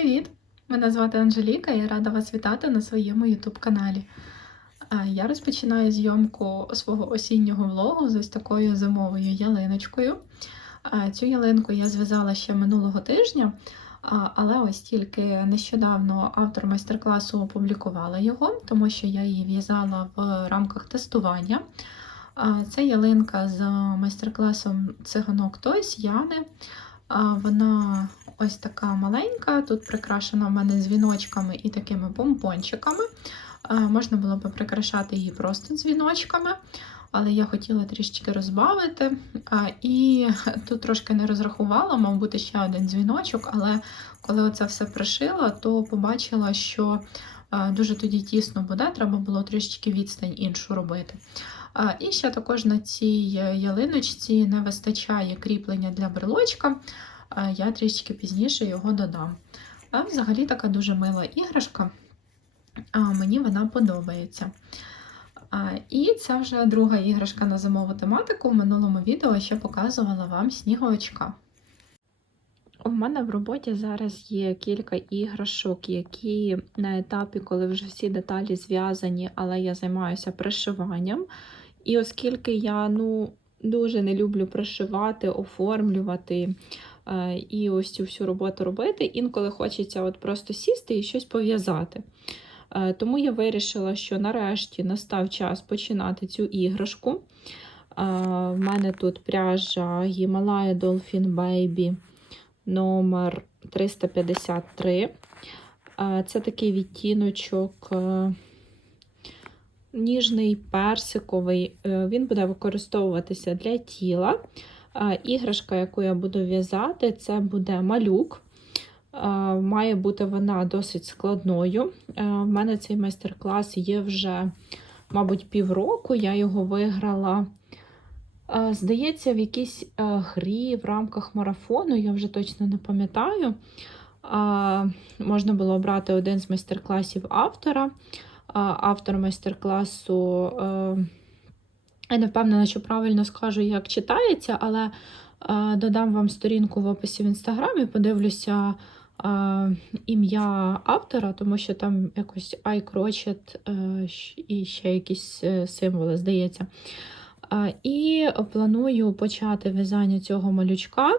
привіт! Мене звати Анжеліка і я рада вас вітати на своєму YouTube каналі. Я розпочинаю зйомку свого осіннього влогу з ось такою зимовою ялиночкою. Цю ялинку я зв'язала ще минулого тижня, але ось тільки нещодавно автор майстер-класу опублікувала його, тому що я її в'язала в рамках тестування. Це ялинка з майстер-класом циганок Тойс Яни. Вона ось така маленька, тут прикрашена в мене дзвіночками і такими помпончиками. Можна було б прикрашати її просто дзвіночками, але я хотіла трішечки розбавити. І тут трошки не розрахувала, мав бути ще один дзвіночок, але коли оце все пришила, то побачила, що дуже тоді тісно буде, треба було трішечки відстань іншу робити. І ще також на цій ялиночці не вистачає кріплення для брелочка, я трішки пізніше його додам. Взагалі така дуже мила іграшка, мені вона подобається. І це вже друга іграшка на зимову тематику. В минулому відео ще показувала вам сніговичка. У мене в роботі зараз є кілька іграшок, які на етапі, коли вже всі деталі зв'язані, але я займаюся пришиванням. І оскільки я ну, дуже не люблю пришивати, оформлювати е, і ось цю всю роботу робити, інколи хочеться от просто сісти і щось пов'язати. Е, тому я вирішила, що нарешті настав час починати цю іграшку. Е, в мене тут пряжа Himalaya Dolphin Baby номер 353. Це такий відтіночок ніжний персиковий, е, він буде використовуватися для тіла. Іграшка, яку я буду в'язати, це буде малюк. Має бути вона досить складною. У мене цей майстер-клас є вже, мабуть, півроку. Я його виграла, здається, в якійсь грі в рамках марафону, я вже точно не пам'ятаю. Можна було обрати один з майстер-класів автора автор майстер-класу. Е, я не впевнена, що правильно скажу, як читається, але е, додам вам сторінку в описі в інстаграмі, подивлюся е, ім'я автора, тому що там якось iCrochet і ще якісь символи, здається. І планую почати в'язання цього малючка.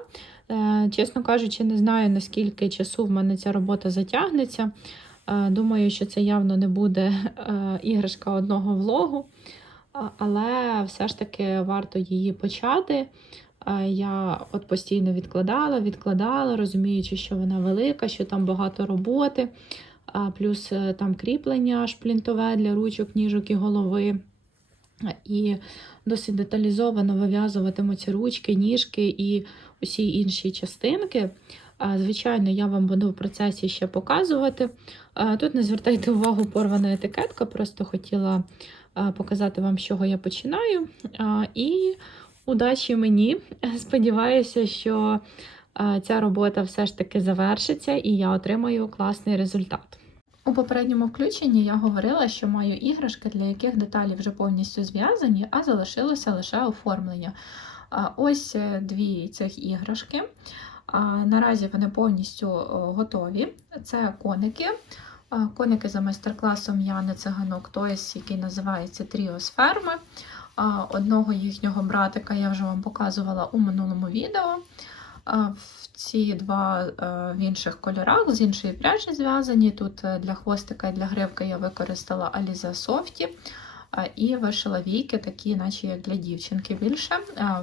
Чесно кажучи, не знаю, наскільки часу в мене ця робота затягнеться. Е, думаю, що це явно не буде е, іграшка одного влогу, але все ж таки варто її почати. Е, я от постійно відкладала, відкладала, розуміючи, що вона велика, що там багато роботи, плюс там кріплення шплінтове для ручок, ніжок і голови. І досить деталізовано вив'язуватиму ці ручки, ніжки і усі інші частинки. Звичайно, я вам буду в процесі ще показувати. Тут не звертайте увагу порвана етикетка, просто хотіла показати вам, з чого я починаю. І удачі мені. Сподіваюся, що ця робота все ж таки завершиться і я отримаю класний результат. У попередньому включенні я говорила, що маю іграшки, для яких деталі вже повністю зв'язані, а залишилося лише оформлення. Ось е, дві цих іграшки. Наразі вони повністю готові. Це коники. Коники за майстер-класом Яни Циганок Тойс, який називається Тріо з ферми. Одного їхнього братика я вже вам показувала у минулому відео. Ці два е, в інших кольорах, з іншої пряжі зв'язані. Тут е, для хвостика і для гривки я використала Aliza Softy і вишила війки, такі, наче як для дівчинки більше,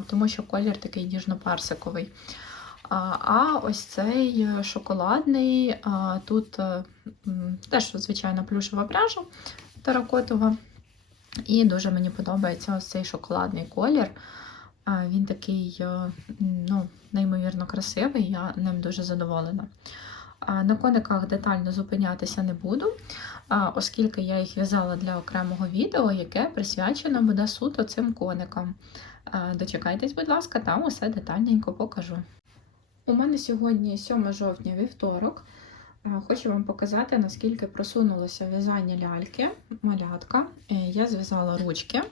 тому що колір такий ніжно-персиковий. А ось цей е, шоколадний, тут е, теж, звичайно, плюшева пряжа теракотова. І дуже мені подобається ось цей шоколадний колір. Він такий е, ну, неймовірно красивий, я ним дуже задоволена. На кониках детально зупинятися не буду, оскільки я їх в'язала для окремого відео, яке присвячено буде суто цим коникам. Дочекайтесь, будь ласка, там усе детальненько покажу. У мене сьогодні 7 жовтня вівторок. Хочу вам показати, наскільки просунулося в'язання ляльки, малятка. Е, я зв'язала ручки.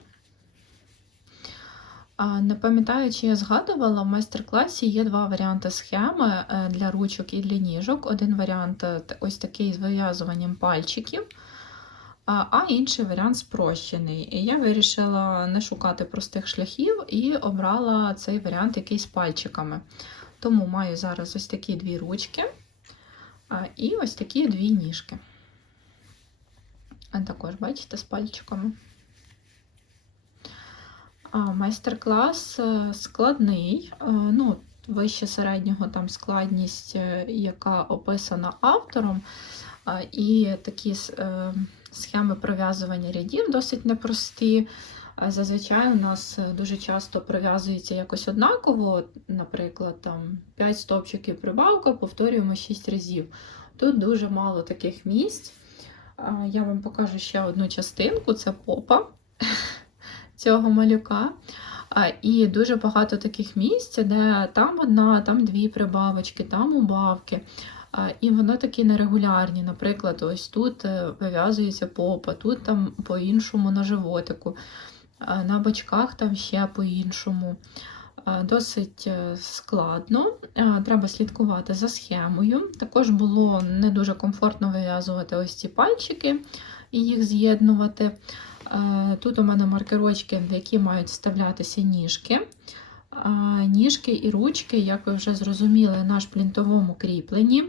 Не пам'ятаю, чи я згадувала, в майстер-класі є два варіанти схеми е, для ручок і для ніжок. Один варіант е, ось такий з вив'язуванням пальчиків, а інший варіант спрощений. І я вирішила не шукати простих шляхів і обрала цей варіант який з пальчиками. Тому маю зараз ось такі дві ручки і ось такі дві ніжки. А також, бачите, з пальчиками. Майстер-клас е, складний. Е, Ну, вище середнього там складність, е, яка описана автором. І такі схеми пров'язування рядів досить непрості. Зазвичай у нас дуже часто пров'язується якось однаково, наприклад, там 5 стовпчиків прибавка, повторюємо 6 разів. Тут дуже мало таких місць. Я вам покажу ще одну частинку: це попа цього малюка. І дуже багато таких місць, де там одна, там дві прибавочки, там убавки. І воно такі нерегулярні. Наприклад, ось тут е, вив'язується попа, тут там по-іншому на животику, на бочках там ще по-іншому. Досить е, складно, треба слідкувати за схемою. Також було не дуже комфортно вив'язувати ось ці пальчики і їх з'єднувати. Е, Тут у мене маркерочки, в які мають вставлятися ніжки. Ніжки і ручки, як ви вже зрозуміли, на шплінтовому кріпленні.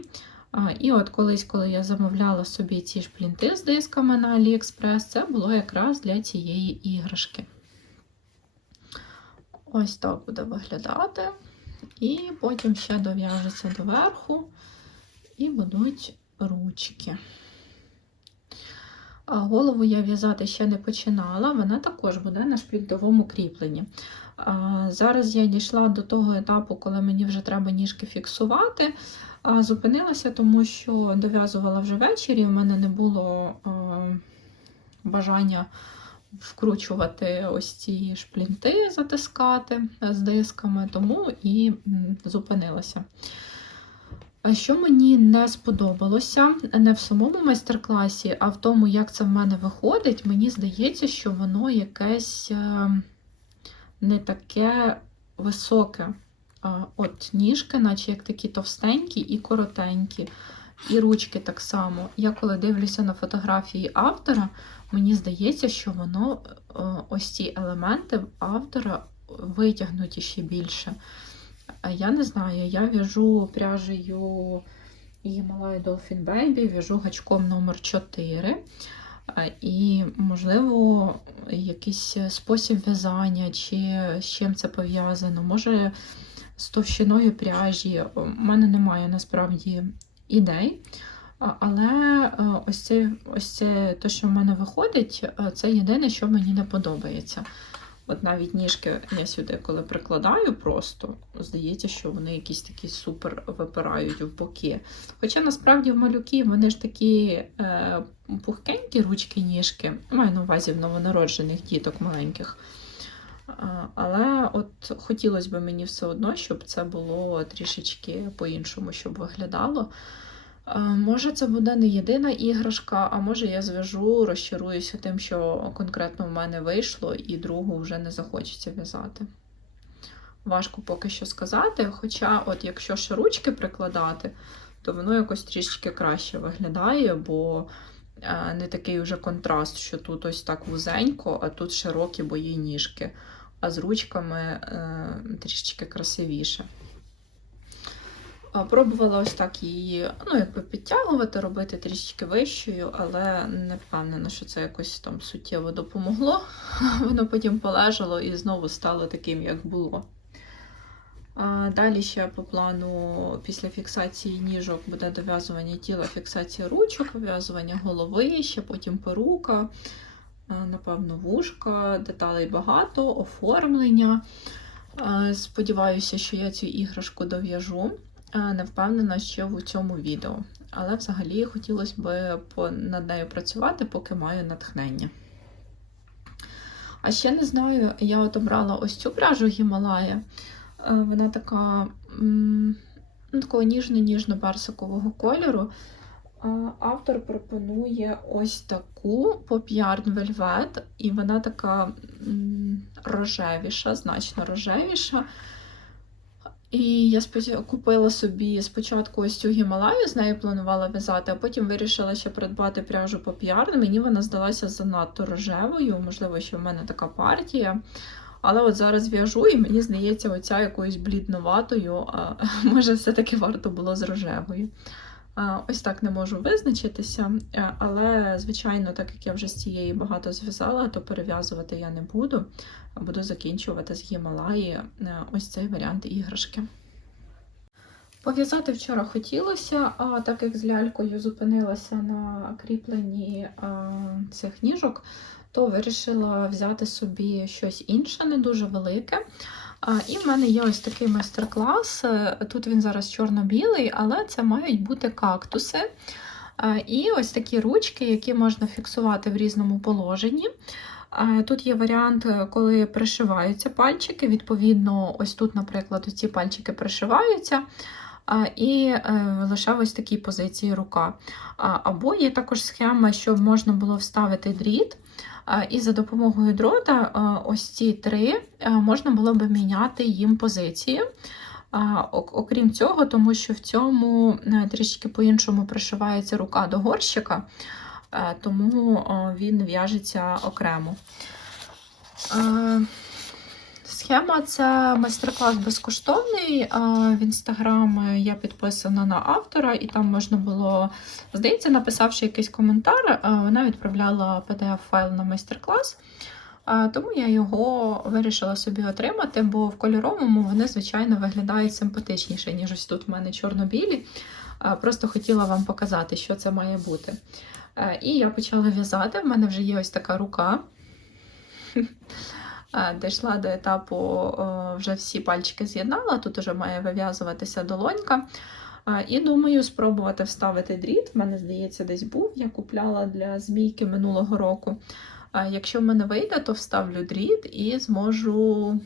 І от колись, коли я замовляла собі ці шплінти з дисками на AliExpress, це було якраз для цієї іграшки. Ось так буде виглядати. І потім ще дов'яжеться доверху, і будуть ручки. Голову я в'язати ще не починала, вона також буде на шплінтовому кріпленні. Зараз я дійшла до того етапу, коли мені вже треба ніжки фіксувати. А Зупинилася, тому що дов'язувала вже ввечері, у мене не було бажання вкручувати ось ці шплінти, затискати з дисками, тому і зупинилася. Що мені не сподобалося не в самому майстер-класі, а в тому, як це в мене виходить, мені здається, що воно якесь е, не таке високе. От ніжки, наче як такі товстенькі і коротенькі, і ручки так само. Я коли дивлюся на фотографії автора, мені здається, що воно е, ось ці елементи автора витягнуті ще більше. Я не знаю, я в'яжу пряжею Himalaya Dolphin Baby, в'яжу гачком номер 4 І, можливо, якийсь спосіб в'язання, чи з чим це пов'язано. Може, з товщиною пряжі. У мене немає насправді ідей. Але е, ось це, ось це те, що в мене виходить, е, це єдине, що мені не подобається. От навіть ніжки я сюди, коли прикладаю, просто здається, що вони якісь такі супер випирають в боки. Хоча насправді в малюків вони ж такі е, пухкенькі ручки ніжки, маю на увазі в новонароджених діток маленьких. Але от хотілося б мені все одно, щоб це було трішечки по-іншому, щоб виглядало. Може, це буде не єдина іграшка, а може я зв'яжу, розчаруюся тим, що конкретно в мене вийшло, і другу вже не захочеться в'язати. Важко поки що сказати. Хоча, от якщо ще ручки прикладати, то воно якось трішечки краще виглядає, бо е, не такий вже контраст, що тут ось так вузенько, а тут широкі бої ніжки, а з ручками е, трішечки красивіше. Пробувала ось так її ну, якби підтягувати, робити трішечки вищою, але не впевнена, що це якось там суттєво допомогло. Воно потім полежало і знову стало таким, як було. А Далі ще по плану після фіксації ніжок буде дов'язування тіла, фіксація ручок, вив'язування голови, ще потім перука, напевно, вушка, деталей багато, оформлення. Сподіваюся, що я цю іграшку дов'яжу. Не впевнена ще в цьому відео. Але взагалі хотілося б над нею працювати, поки маю натхнення. А ще не знаю, я от обрала ось цю пряжу Гімалая. Е, Вона така ну, такого ніжно-ніжно-персикового кольору. Автор пропонує ось таку Pop-Yarn Velvet, і вона така рожевіша, значно рожевіша. І я купила собі спочатку ось цю гімалаю, з нею планувала в'язати, а потім вирішила ще придбати пряжу Pop-Yarn. Мені вона здалася занадто рожевою, можливо, що в мене така партія. Але от зараз в'яжу, і мені здається, оця якоюсь блідноватою, а може, все-таки варто було з рожевою. Ось так не можу визначитися, е, але, звичайно, так як я вже з цієї багато зв'язала, то перев'язувати я не буду. Буду закінчувати з Гімалаї е, ось цей варіант іграшки. Пов'язати вчора хотілося, а так як з лялькою зупинилася на кріпленні цих ніжок, то вирішила взяти собі щось інше, не дуже велике. І в мене є ось такий майстер-клас. Е, Тут він зараз чорно-білий, але це мають бути кактуси. І ось такі ручки, які можна фіксувати в різному положенні. Тут є варіант, е, коли пришиваються пальчики. Відповідно, ось тут, наприклад, ці пальчики пришиваються. І е, лише ось такій позиції рука. Або є також схема, щоб можна було вставити дріт. І за допомогою дрота ось ці три можна було би міняти їм позиції. Окрім цього, тому що в цьому е, трішки по-іншому пришивається рука до горщика, е, тому він в'яжеться окремо. Схема це майстер-клас безкоштовний. В інстаграм я підписана на автора, і там можна було, здається, написавши якийсь коментар, вона відправляла PDF-файл на майстер-клас. Тому я його вирішила собі отримати, бо в кольоровому вони, звичайно, виглядають симпатичніше, ніж ось тут в мене чорно-білі. Просто хотіла вам показати, що це має бути. Е, І я почала в'язати. В мене вже є ось така рука. Дійшла до етапу, е, вже всі пальчики з'єднала, тут вже має вив'язуватися долонька. І думаю, спробувати вставити дріт. В мене, здається, десь був. Я купляла для змійки минулого року. Якщо в мене вийде, то вставлю дріт і зможу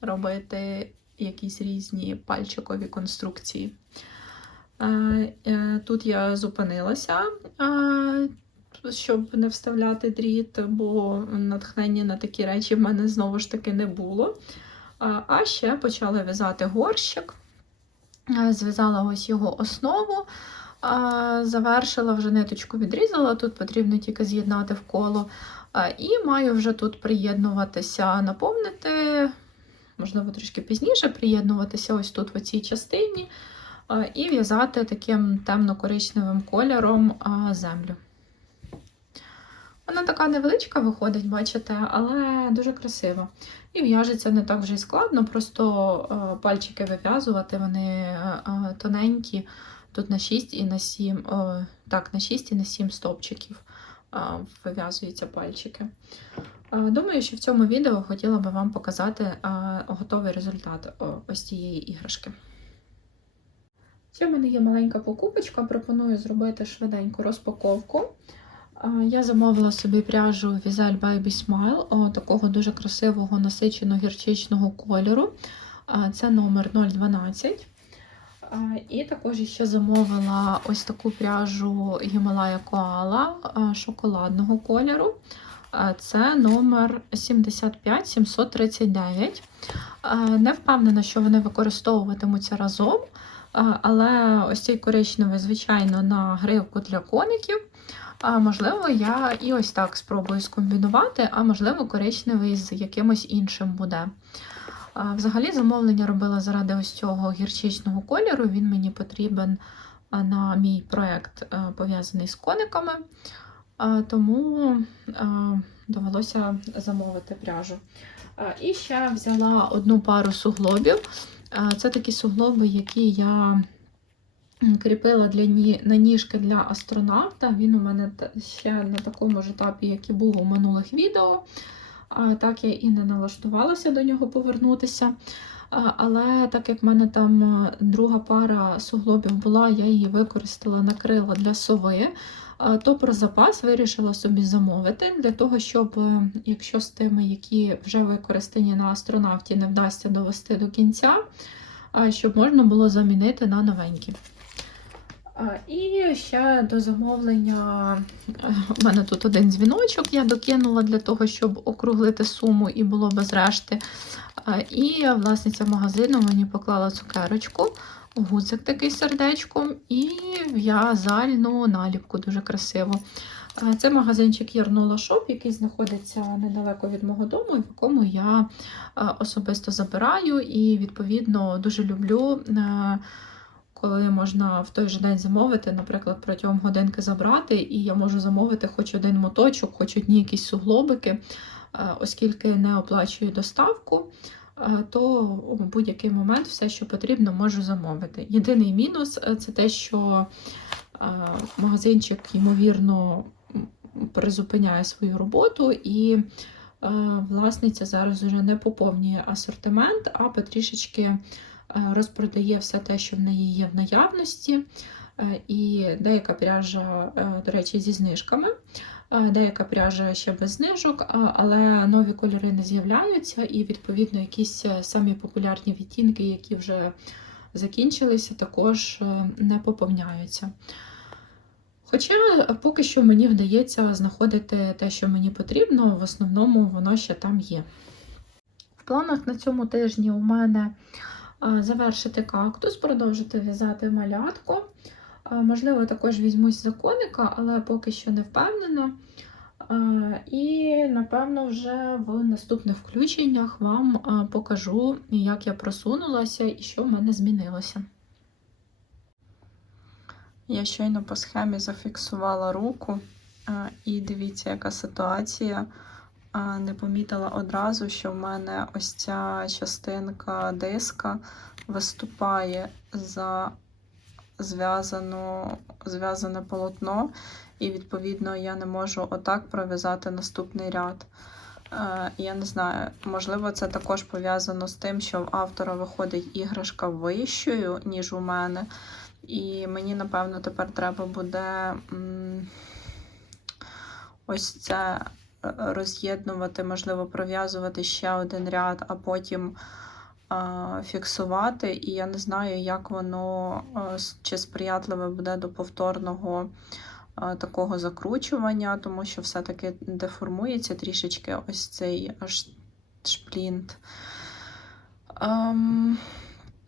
робити якісь різні пальчикові конструкції. Е, Тут я зупинилася, щоб не вставляти дріт, бо натхнення на такі речі в мене знову ж таки не було. А ще почала в'язати горщик, зв'язала ось його основу, завершила, вже ниточку відрізала, тут потрібно тільки з'єднати в коло. І маю вже тут приєднуватися, наповнити, можливо, трішки пізніше приєднуватися ось тут в цій частині. І в'язати таким темно-коричневим кольором землю. Вона така невеличка виходить, бачите, але дуже красива. І в'яжеться не так вже й складно, просто е, пальчики вив'язувати, вони е, е, тоненькі, тут на 6 і на 7, е, так, на 6 і на 7 стовпчиків е, вив'язуються пальчики. Думаю, що в цьому відео хотіла би вам показати готовий результат ось цієї іграшки. Ще в мене є маленька покупочка, пропоную зробити швиденьку розпаковку. Я замовила собі пряжу Visual Baby Smile о, такого дуже красивого насичено гірчичного кольору. Це номер 012. І також ще замовила ось таку пряжу Himalaya Koala шоколадного кольору. Це номер 75739. А, Не впевнена, що вони використовуватимуться разом. Але ось цей коричневий, звичайно, на гривку для коників. А можливо, я і ось так спробую скомбінувати, а можливо, коричневий з якимось іншим буде. А, Взагалі, замовлення робила заради ось цього гірчичного кольору. Він мені потрібен на мій проєкт пов'язаний з кониками, тому довелося замовити пряжу. І ще взяла одну пару суглобів. Це такі суглоби, які я кріпила для ні, на ніжки для астронавта. Він у мене ще на такому ж етапі, як і був у минулих відео. Так я і не налаштувалася до нього повернутися. Але так як в мене там е, друга пара суглобів була, я її використала на крила для сови, то про запас вирішила собі замовити для того, щоб, е, якщо з тими, які вже використані на астронавті, не вдасться довести до кінця, щоб можна було замінити на новенькі. І ще до замовлення е, у мене тут один дзвіночок я докинула для того, щоб округлити суму і було без решти. І власниця магазину мені поклала цукерочку, гудзик такий сердечком і в'язальну наліпку дуже красиву. Е, Це магазинчик Ярнула Шоп, який знаходиться недалеко від мого дому, в якому я е, особисто забираю і, відповідно, дуже люблю. Коли можна в той же день замовити, наприклад, протягом годинки забрати, і я можу замовити хоч один моточок, хоч одні якісь суглобики, е, оскільки не оплачую доставку, е, то у будь-який момент все, що потрібно, можу замовити. Єдиний мінус е, це те, що магазинчик, ймовірно, призупиняє свою роботу, і власниця зараз вже не поповнює асортимент, а потрішечки розпродає все те, що в неї є в наявності. Е, І деяка пряжа, е, до речі, зі знижками, е, деяка пряжа ще без знижок, але нові кольори не з'являються, і, відповідно, якісь е, самі популярні відтінки, які вже закінчилися, також е, не поповняються. Хоча поки що мені вдається знаходити те, що мені потрібно, в основному воно ще там є. В планах на цьому тижні у мене завершити кактус, продовжити в'язати малятку. Можливо, також візьмусь за коника, але поки що не впевнена. І, напевно, вже в наступних включеннях вам покажу, як я просунулася і що в мене змінилося. Я щойно по схемі зафіксувала руку, і дивіться, яка ситуація. Не помітила одразу, що в мене ось ця частинка диска виступає за зв'язану, зв'язане полотно, і, відповідно, я не можу отак пров'язати наступний ряд. Е, Я не знаю, можливо, це також пов'язано з тим, що в автора виходить іграшка вищою, ніж у мене. І мені, напевно, тепер треба буде ось це роз'єднувати, можливо, пров'язувати ще один ряд, а потім фіксувати. І я не знаю, як воно чи сприятливе буде до повторного такого закручування, тому що все-таки деформується трішечки ось цей шплінт. Ем,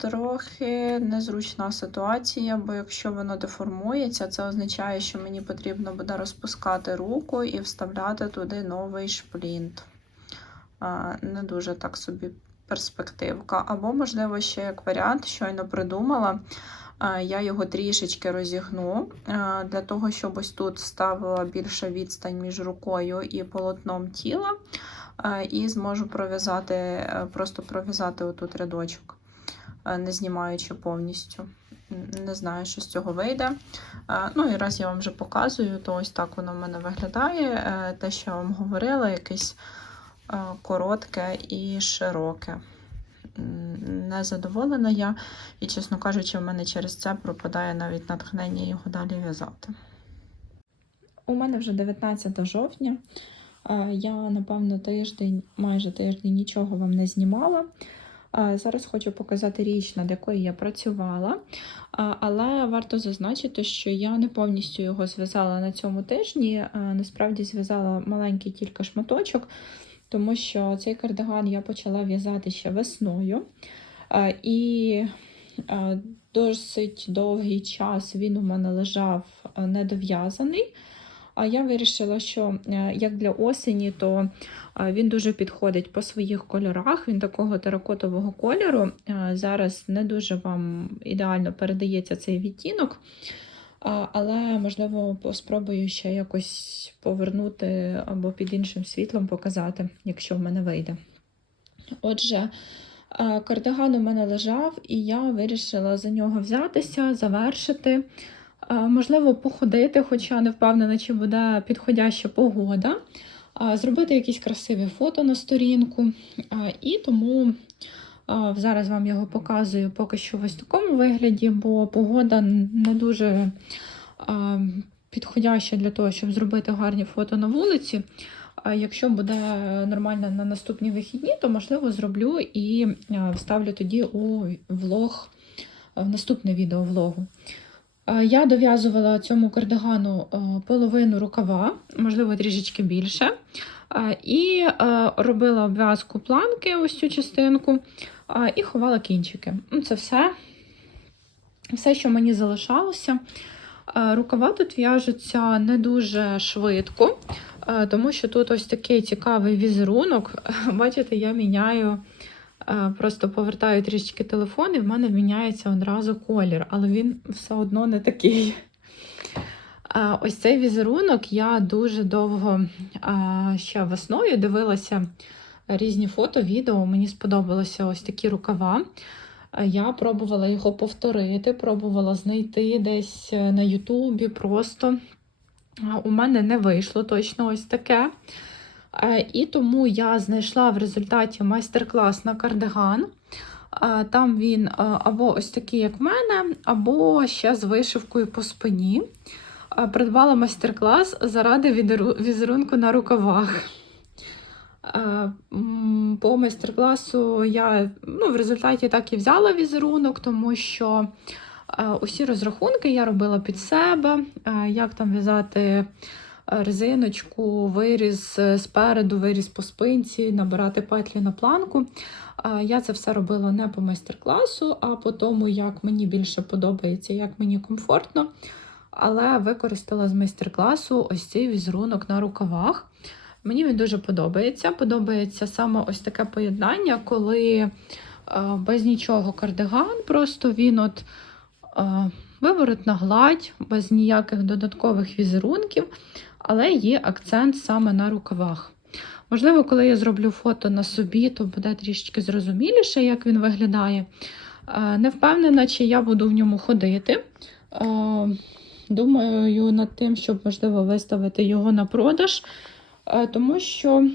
Трохи незручна ситуація, бо якщо воно деформується, це означає, що мені потрібно буде розпускати руку і вставляти туди новий шплінт. Не дуже так собі перспективка. Або, можливо, ще як варіант, щойно придумала. Я його трішечки розігну для того, щоб ось тут ставила більша відстань між рукою і полотном тіла, і зможу пров'язати, е, просто пров'язати отут рядочок не знімаючи повністю. Не знаю, що з цього вийде. Е, Ну і раз я вам вже показую, то ось так воно в мене виглядає. Е, Те, що я вам говорила, якесь е, коротке і широке. М, Не задоволена я, і, чесно кажучи, в мене через це пропадає навіть натхнення його далі в'язати. У мене вже 19 жовтня. Е, Я, напевно, тиждень, майже тиждень нічого вам не знімала. Зараз хочу показати річ, над якою я працювала, але варто зазначити, що я не повністю його зв'язала на цьому тижні. Насправді зв'язала маленький кілька шматочок, тому що цей кардиган я почала в'язати ще весною. І досить довгий час він у мене лежав недов'язаний. А я вирішила, що е, як для осені, то е, він дуже підходить по своїх кольорах. Він такого теракотового кольору. Е, Зараз не дуже вам ідеально передається цей відтінок, але можливо спробую ще якось повернути або під іншим світлом показати, якщо в мене вийде. Отже, кардиган у мене лежав, і я вирішила за нього взятися, завершити. Е, Можливо, походити, хоча не впевнена, чи буде підходяща погода, зробити якісь красиві фото на сторінку. І тому зараз вам його показую поки що в ось такому вигляді, бо погода не дуже підходяща для того, щоб зробити гарні фото на вулиці. Якщо буде нормально на наступні вихідні, то можливо зроблю і вставлю тоді у влог, в наступне відео влогу. Е, Я дов'язувала цьому кардигану е, половину рукава, можливо, трішечки більше. Е, І робила обв'язку планки, ось цю частинку, і ховала кінчики. Ну, Це все, все, що мені залишалося. Рукава тут в'яжуться не дуже швидко, тому що тут ось такий цікавий візерунок. Бачите, я міняю, просто повертаю трішечки телефон, і в мене міняється одразу колір, але він все одно не такий. Е, Ось цей візерунок я дуже довго е, ще весною дивилася різні фото, відео. Мені сподобалися ось такі рукава. Е, Я пробувала його повторити, пробувала знайти десь е, на Ютубі просто. У мене не вийшло точно ось таке. Е, І тому я знайшла в результаті майстер-клас на кардиган. Е, Там він е, або ось такий, як в мене, або ще з вишивкою по спині. Придбала майстер-клас заради візерунку на рукавах. По майстер-класу я ну, в результаті так і взяла візерунок, тому що усі розрахунки я робила під себе, як там в'язати резиночку, виріз е, спереду, виріз по спинці, набирати петлі на планку. Я це все робила не по майстер-класу, а по тому, як мені більше подобається, як мені комфортно. Але використала з майстер-класу ось цей візерунок на рукавах. Мені він дуже подобається. Подобається саме ось таке поєднання, коли е, без нічого кардиган, просто він от е, виворотна гладь, без ніяких додаткових візерунків, але є акцент саме на рукавах. Можливо, коли я зроблю фото на собі, то буде трішечки зрозуміліше, як він виглядає. Е, Не впевнена, чи я буду в ньому ходити. Е, Думаю над тим, щоб можливо виставити його на продаж, е, тому що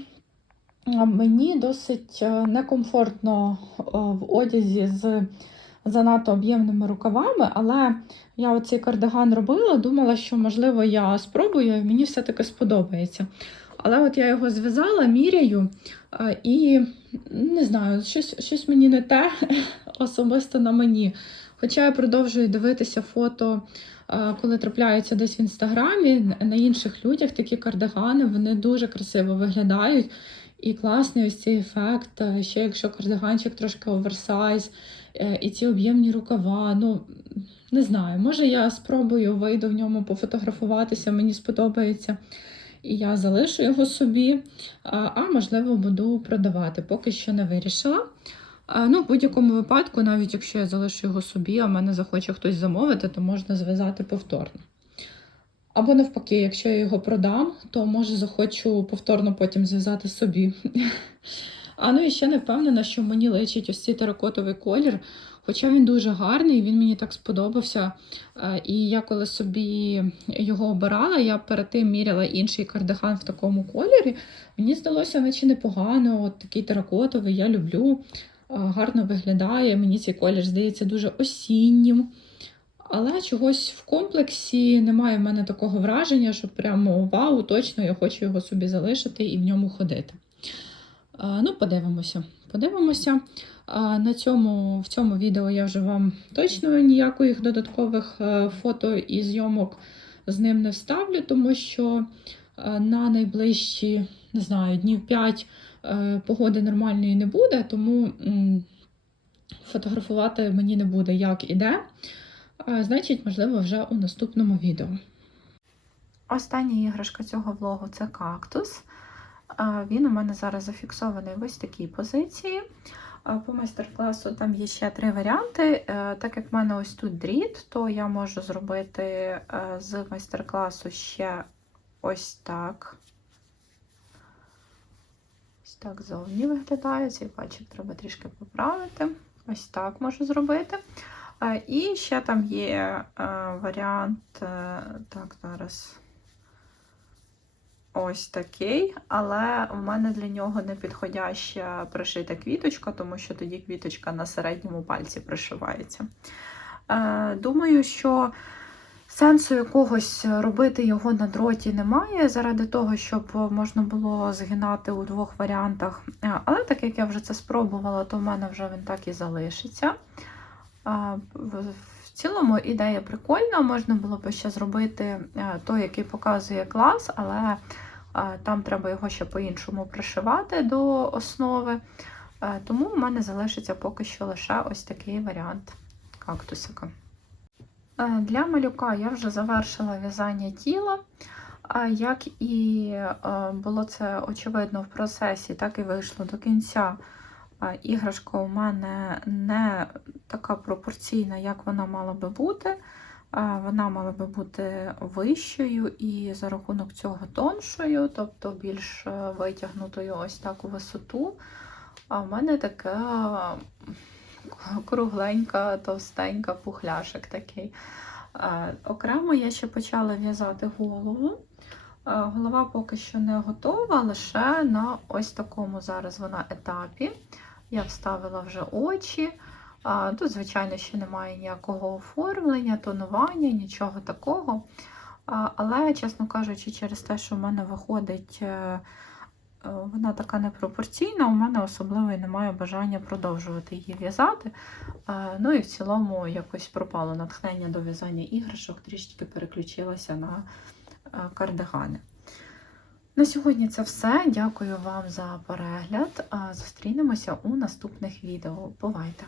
мені досить некомфортно в одязі з занадто об'ємними рукавами, але я оцей кардиган робила, думала, що можливо я спробую, і мені все-таки сподобається. Але от я його зв'язала, міряю, і не знаю, щось, щось мені не те особисто на мені. Хоча я продовжую дивитися фото, коли трапляються десь в інстаграмі, на інших людях такі кардигани, вони дуже красиво виглядають. І класний ось цей ефект, ще якщо кардиганчик трошки оверсайз, і ці об'ємні рукава. Ну, не знаю, може я спробую, вийду в ньому пофотографуватися, мені сподобається. І я залишу його собі, а можливо, буду продавати. Поки що не вирішила. Ну, в будь-якому випадку, навіть якщо я залишу його собі, а мене захоче хтось замовити, то можна зв'язати повторно. Або навпаки, якщо я його продам, то може захочу повторно потім зв'язати собі. А ну і ще не впевнена, що мені личить ось цей теракотовий колір. Хоча він дуже гарний, він мені так сподобався. Е, І я коли собі його обирала, я перед тим міряла інший кардиган в такому кольорі. Мені здалося, наче непогано, от такий теракотовий, я люблю. Е, Гарно виглядає. Мені цей колір здається дуже осіннім. Але чогось в комплексі немає в мене такого враження, що прямо вау, точно я хочу його собі залишити і в ньому ходити. А, Ну, подивимося. Подивимося. На цьому, в цьому відео я вже вам точно ніяких додаткових е, фото і зйомок з ним не вставлю, тому що е, на найближчі, не знаю, днів 5 е, погоди нормальної не буде, тому фотографувати мені не буде, як іде. А, Значить, можливо, вже у наступному відео. Остання іграшка цього влогу це кактус. Він у мене зараз зафіксований в ось такій позиції. По майстер-класу там є ще три варіанти. Е, Так як в мене ось тут дріт, то я можу зробити е, з майстер-класу ще ось так. Ось так зовні виглядає. Цей пальчик треба трішки поправити. Ось так можу зробити. Е, І ще там є варіант, так, зараз ось такий, але в мене для нього не підходяща пришита квіточка, тому що тоді квіточка на середньому пальці пришивається. Е, Думаю, що сенсу якогось робити його на дроті немає, заради того, щоб можна було згинати у двох варіантах. Е, Але так як я вже це спробувала, то в мене вже він так і залишиться. А, В цілому ідея прикольна, можна було б ще зробити е, той, який показує клас, але е, там треба його ще по-іншому пришивати до основи. Е, Тому в мене залишиться поки що лише ось такий варіант кактусика. Е, Для малюка я вже завершила в'язання тіла. Як і е, було це очевидно в процесі, так і вийшло до кінця. Е, Іграшка у мене не така пропорційна, як вона мала би бути. Вона мала би бути вищою і за рахунок цього тоншою, тобто більш е, витягнутою ось так у висоту. А в мене така кругленька, товстенька пухляшик такий. Е, Окремо я ще почала в'язати голову. Е, Голова поки що не готова, лише на ось такому зараз вона етапі. Я вставила вже очі. Тут, звичайно, ще немає ніякого оформлення, тонування, нічого такого. Але, чесно кажучи, через те, що в мене виходить, е, е, вона така непропорційна, у мене особливо і немає бажання продовжувати її в'язати. Е, Ну і в цілому якось пропало натхнення до в'язання іграшок, трішки переключилася на кардигани. На сьогодні це все. Дякую вам за перегляд. Зустрінемося у наступних відео. Бувайте!